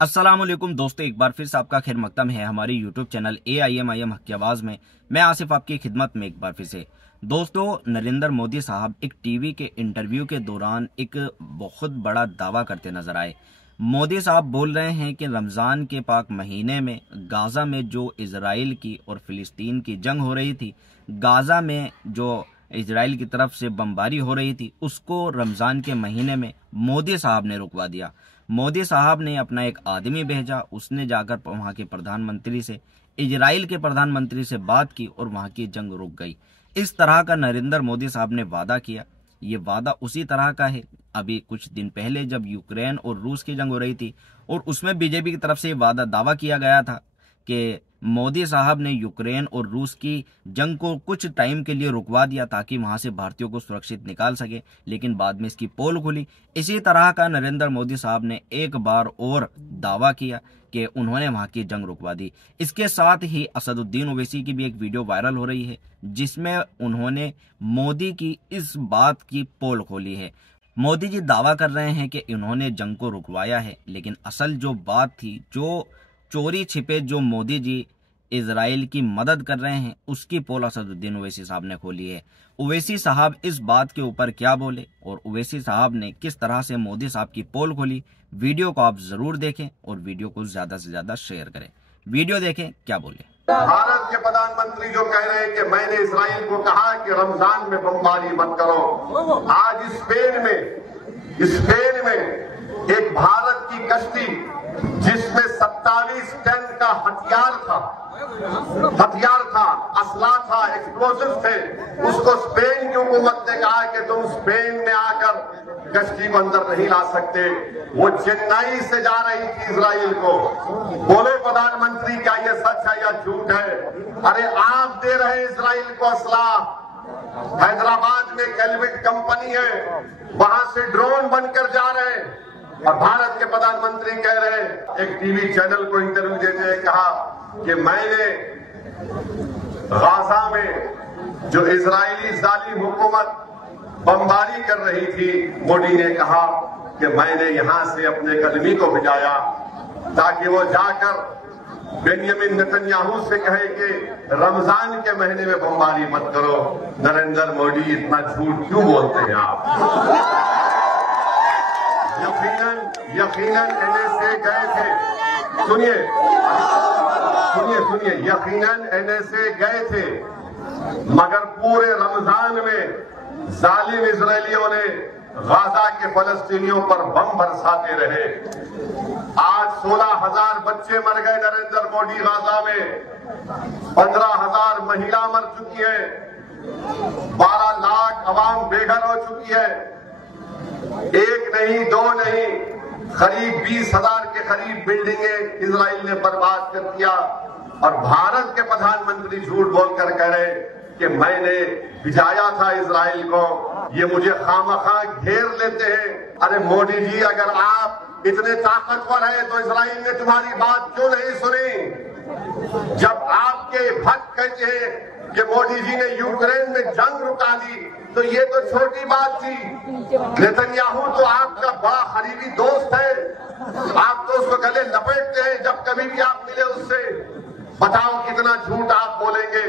अस्सलाम वालेकुम दोस्तों, एक बार फिर से आपका खैर मकदम है हमारे यूट्यूब चैनल AIM हक की आवाज़ में। मैं आसिफ आपकी खिदमत में एक बार फिर से। दोस्तों, नरेंद्र मोदी साहब एक टीवी के इंटरव्यू के दौरान एक बहुत बड़ा दावा करते नजर आए। मोदी साहब बोल रहे हैं कि रमज़ान के पाक महीने में गाज़ा में जो इजराइल की और फ़िलिस्तीन की जंग हो रही थी, गाज़ा में जो इजराइल की तरफ से बमबारी हो रही थी, उसको रमज़ान के महीने में मोदी साहब ने रुकवा दिया। मोदी साहब ने अपना एक आदमी भेजा, उसने जाकर वहां के प्रधानमंत्री से, इजराइल के प्रधानमंत्री से बात की और वहां की जंग रुक गई। इस तरह का नरेंद्र मोदी साहब ने वादा किया। ये वादा उसी तरह का है। अभी कुछ दिन पहले जब यूक्रेन और रूस की जंग हो रही थी और उसमें बीजेपी की तरफ से दावा किया गया था कि मोदी साहब ने यूक्रेन और रूस की जंग को कुछ टाइम के लिए रुकवा दिया ताकि वहां से भारतीयों को सुरक्षित निकाल सके, लेकिन बाद में इसकी पोल खुली। इसी तरह का नरेंद्र मोदी साहब ने एक बार और दावा किया कि उन्होंने वहां की जंग रुकवा दी। इसके साथ ही असदुद्दीन ओवैसी की भी एक वीडियो वायरल हो रही है जिसमें उन्होंने मोदी की इस बात की पोल खोली है। मोदी जी दावा कर रहे हैं कि इन्होंने जंग को रुकवाया है, लेकिन असल जो बात थी, जो चोरी छिपे जो मोदी जी इजराइल की मदद कर रहे हैं, उसकी पोल असदुद्दीन ओवैसी साहब ने खोली है। ओवैसी साहब इस बात के ऊपर क्या बोले और ओवैसी साहब ने किस तरह से मोदी साहब की पोल खोली, वीडियो को आप जरूर देखें और वीडियो को ज्यादा से ज्यादा शेयर करें। वीडियो देखें क्या बोले। भारत के प्रधानमंत्री जो कह रहे हैं कि मैंने इजराइल को कहा कि रमजान में बमबारी मत करो। आज स्पेन में एक भारत की कश्ती जिसमें 27 टन का हथियार था, असला था, एक्सप्लोजिव थे, उसको स्पेन की हुकूमत ने कहा कि तुम स्पेन में आकर कश्ती को अंदर नहीं ला सकते। वो चेन्नई से जा रही थी इजराइल को। बोलो प्रधानमंत्री, क्या ये सच है या झूठ है? अरे आप दे रहे इजराइल को असला। हैदराबाद में कैलविट कंपनी है, वहां से ड्रोन बनकर जा रहे हैं और भारत के प्रधानमंत्री कह रहे हैं। एक टीवी चैनल को इंटरव्यू देते हुए कहा कि मैंने गाजा में जो इजरायली जालिम हुकूमत बमबारी कर रही थी, मोदी ने कहा कि मैंने यहां से अपने कदमी को भिजाया ताकि वो जाकर बेंजामिन नेतन्याहू से कहे कि रमजान के महीने में बमबारी मत करो। नरेंद्र मोदी, इतना झूठ क्यों बोलते हैं आप? यकीनन एनएसए गए थे। सुनिए, यकीनन एनएसए गए थे, मगर पूरे रमजान में जालिम इजरायलियों ने गाजा के फलस्तीनियों पर बम बरसाते रहे। आज 16,000 बच्चे मर गए नरेंद्र मोदी गाजा में, 15,000 महिला मर चुकी है, 12 लाख अवाम बेघर हो चुकी है। एक नहीं, दो नहीं, करीब 20,000 के करीब बिल्डिंगें इजराइल ने बर्बाद कर दिया। और भारत के प्रधानमंत्री झूठ बोलकर कह रहे कि मैंने भिजाया था इजराइल को, ये मुझे खामखा घेर लेते हैं। अरे मोदी जी, अगर आप इतने ताकतवर हैं तो इजराइल ने तुम्हारी बात क्यों नहीं सुनी? जब आपके भक्त कहते हैं कि मोदी जी ने यूक्रेन में जंग रुका दी, तो ये तो छोटी बात थी। नेतन्याहू तो आपका बड़ा करीबी दोस्त है, आप तो उसको गले लपेटते हैं जब कभी भी आप मिले उससे। बताओ कितना झूठ आप बोलेंगे।